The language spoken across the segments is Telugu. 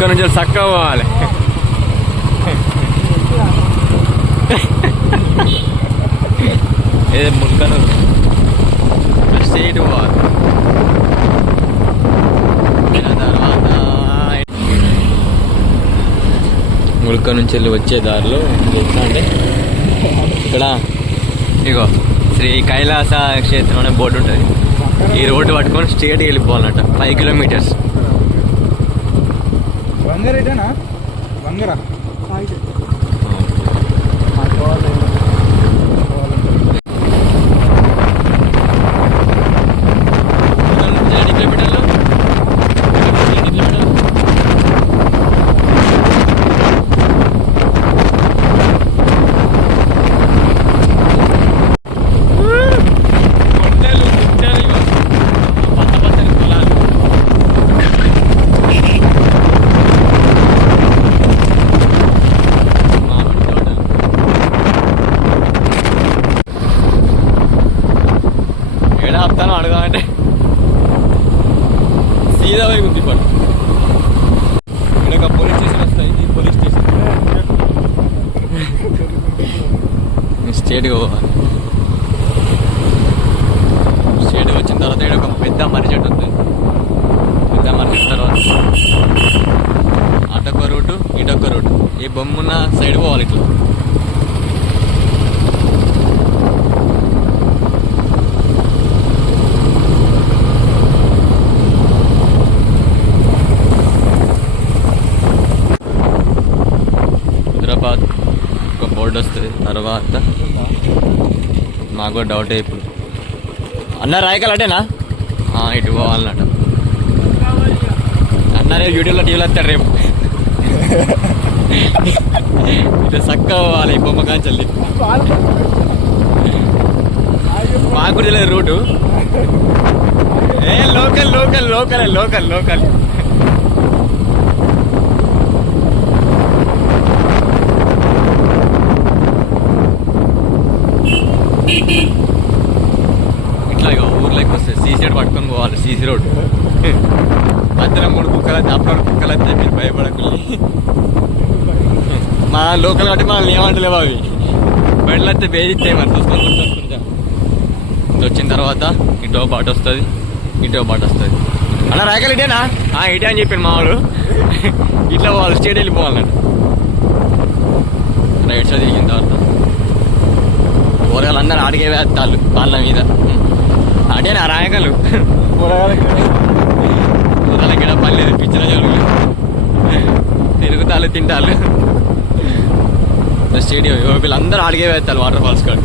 ముల్క నుంచి చక్కగా పోవాలి. ఏ ముల్కను స్ట్రైట్ పోవాలి. తర్వాత ముల్క నుంచి వెళ్ళి వచ్చే దారిలో ఎట్లా అంటే ఇక్కడ ఇగో శ్రీ కైలాస క్షేత్రం అనే బోర్డు ఉంటుంది. ఈ రోడ్డు పట్టుకొని స్ట్రైట్ వెళ్ళిపోవాలన్నట 5 కిలోమీటర్స్. అడగాలంటే సీదా వైపు ఉంది. ఇప్పుడు ఇక్కడ ఒక పోలీస్ స్టేషన్ వస్తాయి. ఇది పోలీస్ స్టేషన్. స్టేట్గా పోవాలి. స్టేట్గా వచ్చిన తర్వాత ఇక్కడ ఒక పెద్ద మర్రి చెట్టు ఉంది. పెద్ద మర్రి చెట్టు తర్వాత అటొక రూటు ఇటొక రూటు. ఈ బొమ్మున్న సైడ్ పోవాలి ఇట్లా. హైదరాబాద్ ఒక బోర్డు వస్తుంది. తర్వాత మాకు డౌటే ఇప్పుడు అన్న రాయకలటేనా ఇటు పోవాలన్నట. అన్న రేపు యూట్యూబ్లో టీవీలో వస్తాడు రేపు. ఇట్లా చక్కగా పోవాలి ఈ బొమ్మ కాంచల్లి. మాకు కూడా తెలియదు రూటు. ఏ local local local local local. ఇట్లా ఊర్లోకి వస్తే సీసీ రోడ్ పట్టుకొని పోవాలి. సీసీ రోడ్ మధ్యలో 3 కుక్కలు అయితే అప్పుడు కుక్కలు అయితే మీరు భయపడకుండా. మా లోకల్ కాబట్టి మనల్ని ఏమంటలేవు అవి. బండ్లు అయితే బేజిస్తాయి మరి చూసుకొని గుర్తొస్తుంటా. వచ్చిన తర్వాత ఇటో బాట వస్తుంది ఇటో బాట వస్తుంది. అన్న రాయకల్ ఇటేనా ఇటే అని చెప్పాను మావాడు. ఇట్లా పోవాలి స్టేట్ వెళ్ళిపోవాలన్నట్టు. రైట్ సైడ్ తిరిగిన తర్వాత కూరగాయలు అందరూ అడిగే వేస్తాళ్ళు వాళ్ళ మీద. అటేనా రాయకలు కూరగాయల గిడ పర్లేదు పిచ్చిన జరుగులు తిరుగుతాళ్ళు తింటాళ్ళు. స్టేడియం వీళ్ళందరూ అడిగే వేస్తారు వాటర్ ఫాల్స్ కాదు.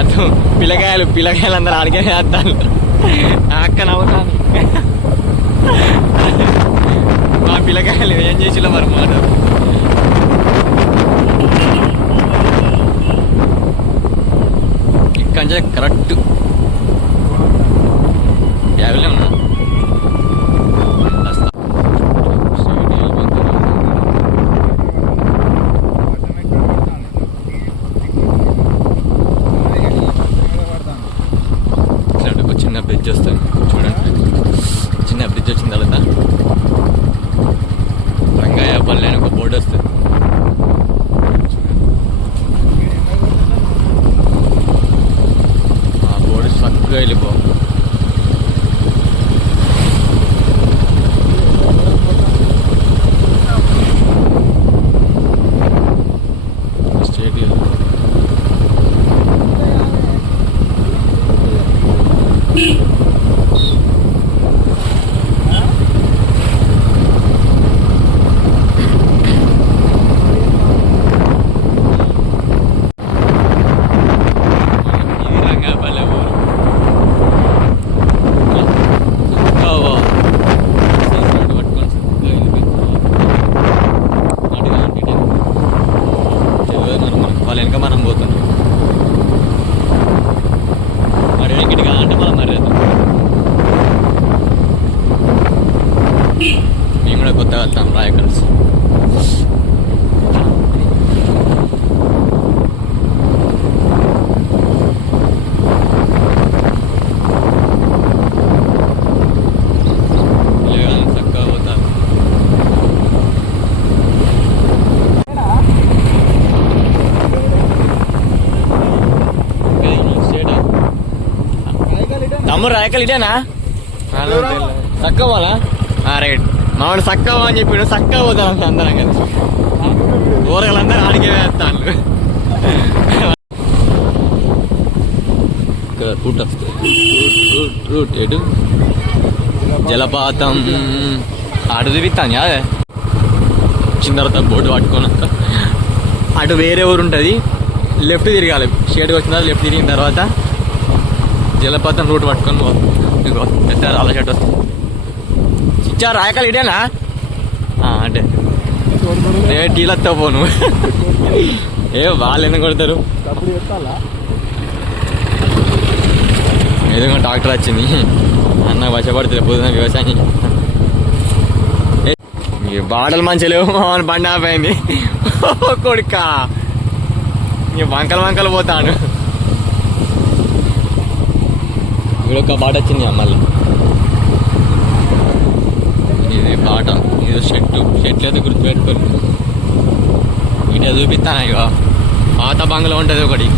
అర్థం పిల్లకాయలు అందరూ అడిగే వేస్తాళ్ళు. అక్క నవ్వుతాను. మా పిల్లకాయలు ఏం చేసిలో మరి మాట. ఇక్కడి కరెక్ట్ యాభైలో ఉన్నా. ఒక చిన్న బ్రిడ్జ్ వస్తుంది చూడండి. చిన్న బ్రిడ్జ్ వచ్చిన తర్వాత రంగయ్య పల్లె అని ఒక బోర్డు వస్తుంది. ఆ బోర్డు చక్కగా వెళ్ళిపో. తమ్ముడు రాయకల్ ఇటేనా చక్కవాలా రైట్ మామిడి చక్కవా అని చెప్పి చక్కగా పోతాను అందరం కలిసి ఊరగలందరూ ఆడికే వేస్తాను ఇక్కడ రూట్ వస్తుంది రూట్ ఎటు జలపాతం అటు చూపిస్తాను అదే వచ్చిన తర్వాత బోటు పట్టుకున్నాక అటు వేరే ఊరు ఉంటుంది లెఫ్ట్ తిరగాలి షేడ్కి వచ్చిన తర్వాత లెఫ్ట్ తిరిగిన తర్వాత జలపాతం రూట్ పట్టుకొని ఇగో పెద్ద రాళ్ళ చెట్టు వస్తుంది ఇచ్చా రాయకాలు ఇటేనా అంటే టీలతో పోను ఏ వాళ్ళు ఎందుకు కొడతారు ఏదో ట్రాక్టర్ వచ్చింది అన్న వశపడుతుంది పొద్దున వ్యవసాయం బాటలు మంచిగా లేవు అని బండి ఆపోయింది కొడుక వంకలు పోతాడు ఇక్కడ ఒక బాట వచ్చింది మళ్ళీ ఇది బాట ఇది షెట్లు అయితే గుర్తుపెట్టుకోండి ఇటే చూపిస్తాను ఇక పాత బంగ్లా ఉంటుంది ఒకటి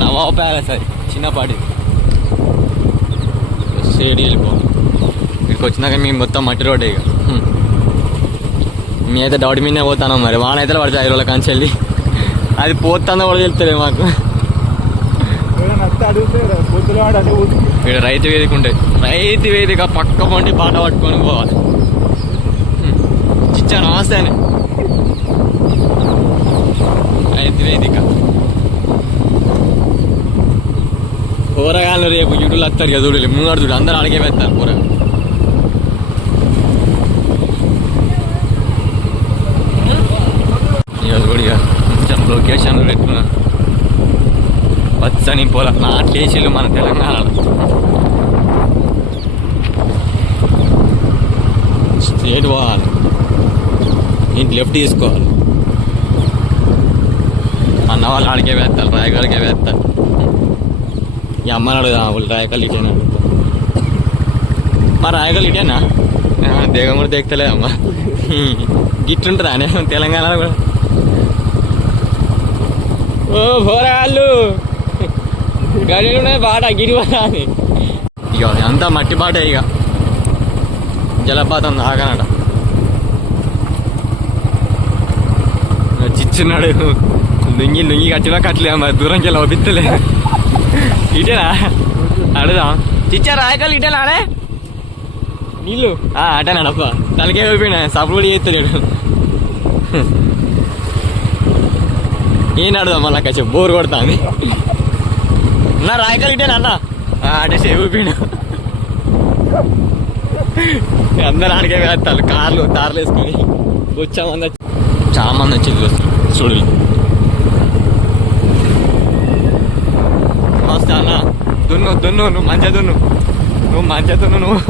నవాబ్ ప్యాలెస్ అది చిన్నపాటి సేడి వెళ్ళిపోవాలి ఇక్కడికి వచ్చినాక మేము మొత్తం మట్టి రోడ్డే ఇక మీ అయితే డౌట్ మీదే పోతాను మరి వాన అయితే పడితే 5 రోజుల కాంచి వెళ్ళి అది పోతుందో కూడా తెలుస్తుంది మాకు ఇక్కడ రైతు వేదిక ఉంటాయి రైతు వేదిక పక్క పండి పాట పట్టుకొని పోవాలి చిచ్చా నమస్తే అని రైతు వేదిక కూరగాయలు రేపు యూట్యూబ్లో వస్తారు కదా చూడలేదు ముంగడు చూడు అందరూ అడిగే పెడతారు కూరగాయలు ఇక కొంచెం లొకేషన్ పెట్టుకున్నా పచ్చని పొల నాట్లేసిలు మన తెలంగాణలో స్ట్రేట్ పోవాలి ఇంటి లెఫ్ట్ తీసుకోవాలి అన్న వాళ్ళు ఆడికే వేస్తారు రాయగలిగే వేస్తారు ఈ అమ్మని అడుగుదా వాళ్ళు రాయకల్ ఇటేనా మా రాయకల్ ఇటేనా దేగం కూడా దిగుతలే అమ్మ గిట్లుంటుందా అనే తెలంగాణలో కూడా ఓ పోరాళ్ళు గడిలు ఉన్నాయి బాట గిరివాడ అని ఇక అంతా మట్టి బాట ఇక జలపాతం ఆగనట చిచ్చున్నాడు లుంగి కట్టినా కట్టలే మరి దూరంకి వెళ్ళి ఒప్పిత్తలే ఇటేనా అడుగుదాం చిచ్చా రాయకాలు ఇటేనా అడే నీళ్ళు అటేనాడప్ప తనకే అయిపోయినా సప్పుడు కూడా చేస్తలేడు ఏం అడుగుదాం మళ్ళా కొంచెం బోర్ కొడతా అని అన్న రాయకాలు ఇటేనా అన్న అంటే సేవిపోయినా అందరు ఆడికే వేస్తారు కార్లు వేసుకొని వచ్చామంది చాలా మంది వచ్చింది చూడు మస్తు అన్న దున్ను నువ్వు మంచిగా దున్ను నువ్వు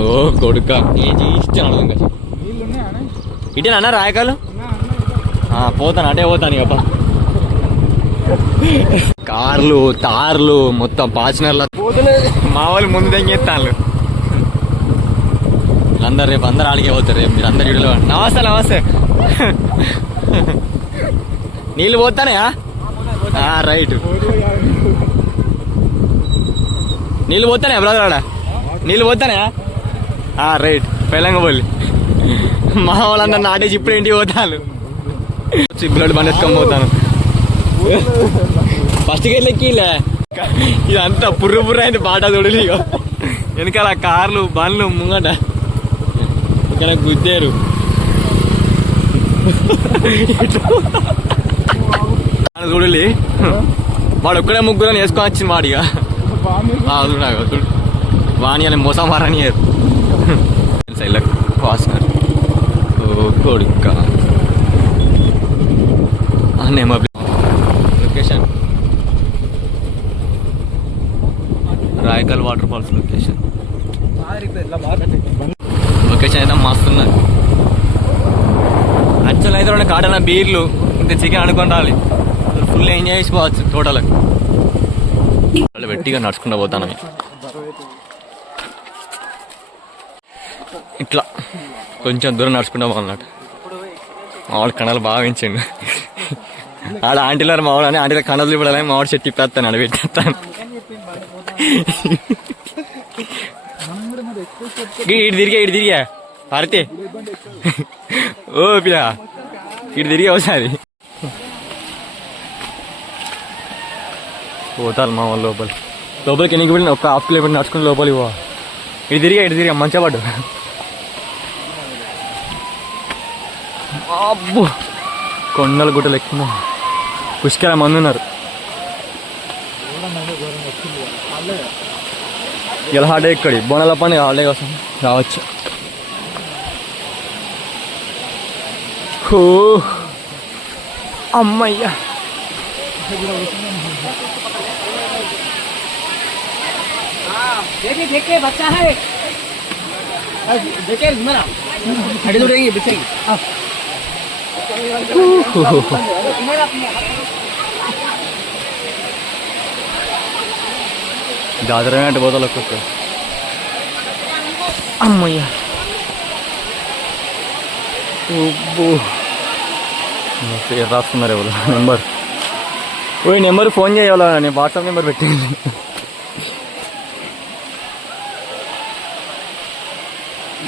ఓ కొడుక ఏం ఇష్టం ఇటేనా రాయకాలు పోతాను అటే పోతాను ఇక కార్లు తార్లు మొత్తం పాచినర్లు మా వాళ్ళు ముందు తెంగేస్తాను అందరు రేపు అందరు ఆడికే పోతారు రేపు మీరు అందరు ఇడిలో నమస్తే నీళ్ళు పోతానయా రైట్ నీళ్ళు పోతానయా బ్రదర్ ఆడ నీళ్ళు పోతానయా రైట్ పెళ్ళంగపల్లి మా వాళ్ళందరు నాటేసి ఇప్పుడు ఇంటికి పోతాను బ్లడ్ బండి ఎత్తుకొని పోతాను ఫస్ట్కి వెళ్ళెక్కిలే ఇదంతా పుర్రు అయింది బాట చూడలే వెనకాల కార్లు బండ్లు ముంగట ఇక్కడ గుద్దారు చూడలే వాడు ఒక్కడే ముగ్గురు వేసుకొని వచ్చింది వాడిగా చూడు వాణి అని మోసం మారని సైడ్లకు ఫాస్టర్ కొడుక location Rayakal water falls location అయితే మస్తున్నది యాక్చువల్ అయితే రెండు కాటన బీర్లు ఇంత చికెన్ అనుకొని రాలి ఫుల్ ఎంజాయ్ చేసుకోవచ్చు టోటల్గా పెట్టిగా నడుచుకుంటూ పోతాను ఇట్లా కొంచెం దూరం నడుచుకుంటాం అన్నట్టు. మావాడు కణాలు బాగా పెంచండు. ఆడ ఆంటీలు మావాడు అని ఆంటీల కణాలు ఇవ్వడాలని మావాడు చెట్టు తిప్పేస్తాను ఆడ పెట్టేస్తాను. ఇటు తిరిగా భారతి ఓ పిల్ల ఇటు తిరిగి ఒకసారి పోతారు మా వాళ్ళు లోపలికి ఎన్నికి వెళ్ళిన ఒక హాఫ్ కిలోమీటర్ నడుచుకుని లోపలికి పో. ఇటు తిరిగా మంచిగా పడ్డు. అబ్బో కొండలు గుట్టలు ఎక్కువ పుష్కర మంది ఉన్నారు. ఇలా హాడే ఇక్కడి బోనాల పని హాడే కోసం రావచ్చు. అమ్మయ్యా देखे बच्चा है देखे मेरा खड़े रहेंगे बच्चे దాదరైనట్టు పోతాలు ఒక్కొక్క. అమ్మయ్యా పేరు రాస్తున్నారు ఎవరు నెంబర్. ఓ నెంబర్ ఫోన్ చేయాలా నేను వాట్సాప్ నెంబర్ పెట్టింది.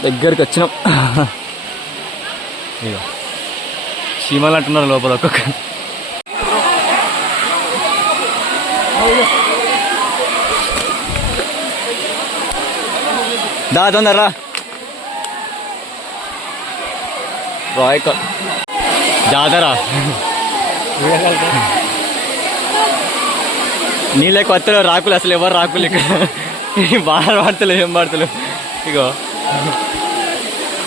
దగ్గరికి వచ్చినాం. ఇక చీమలు అంటున్నారు లోపల ఒక్కొక్క. దా తొందరరా రాయక జాతర నీళ్ళ కొత్తలో రాకులు అసలు ఎవరు రాకులు ఇక్కడ బాగా పడతలేవు ఏం పడతలేవు. ఇగో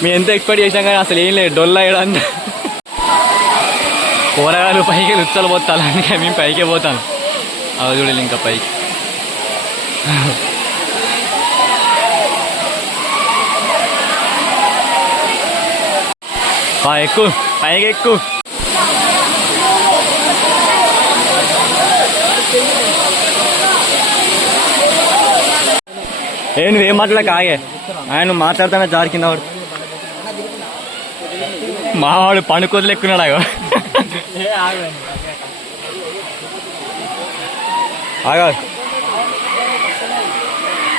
మేము ఎంత ఎక్స్పెక్ట్ చేసాం కానీ అసలు ఏం లేదు డొల్ల వేయడం. కూరగాయలు పైకి రుచ్చలు పోతాను అందుకే మేము పైకే పోతాను. అవి చూడాలి ఇంకా పైకి. ఎక్కువ పైకి ఎక్కువ. నువ్వేం మాట్లాడక ఆగే ఆయన నువ్వు మాట్లాడుతానే జారి కింద వాడు. మావాడు పండుకోదులు ఎక్కున్నాడు. అగో ఆగా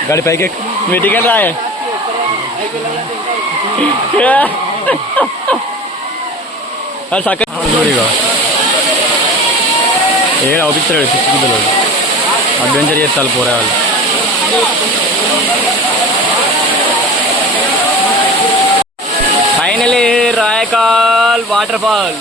గాడి పైకి మీ టికెట్ రాయే. చక్కగా ఏ అవుపిస్తాడు సిక్కులు అడ్వెంచర్ చేస్తారు పోరేవాళ్ళు. Finally Rayakal water fall.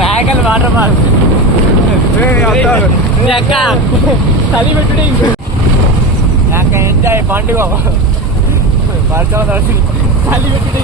Rayakal water fall చలి పెట్టుడే నాకు ఎంజాయ్ పండుగ చలి పెట్టుడే.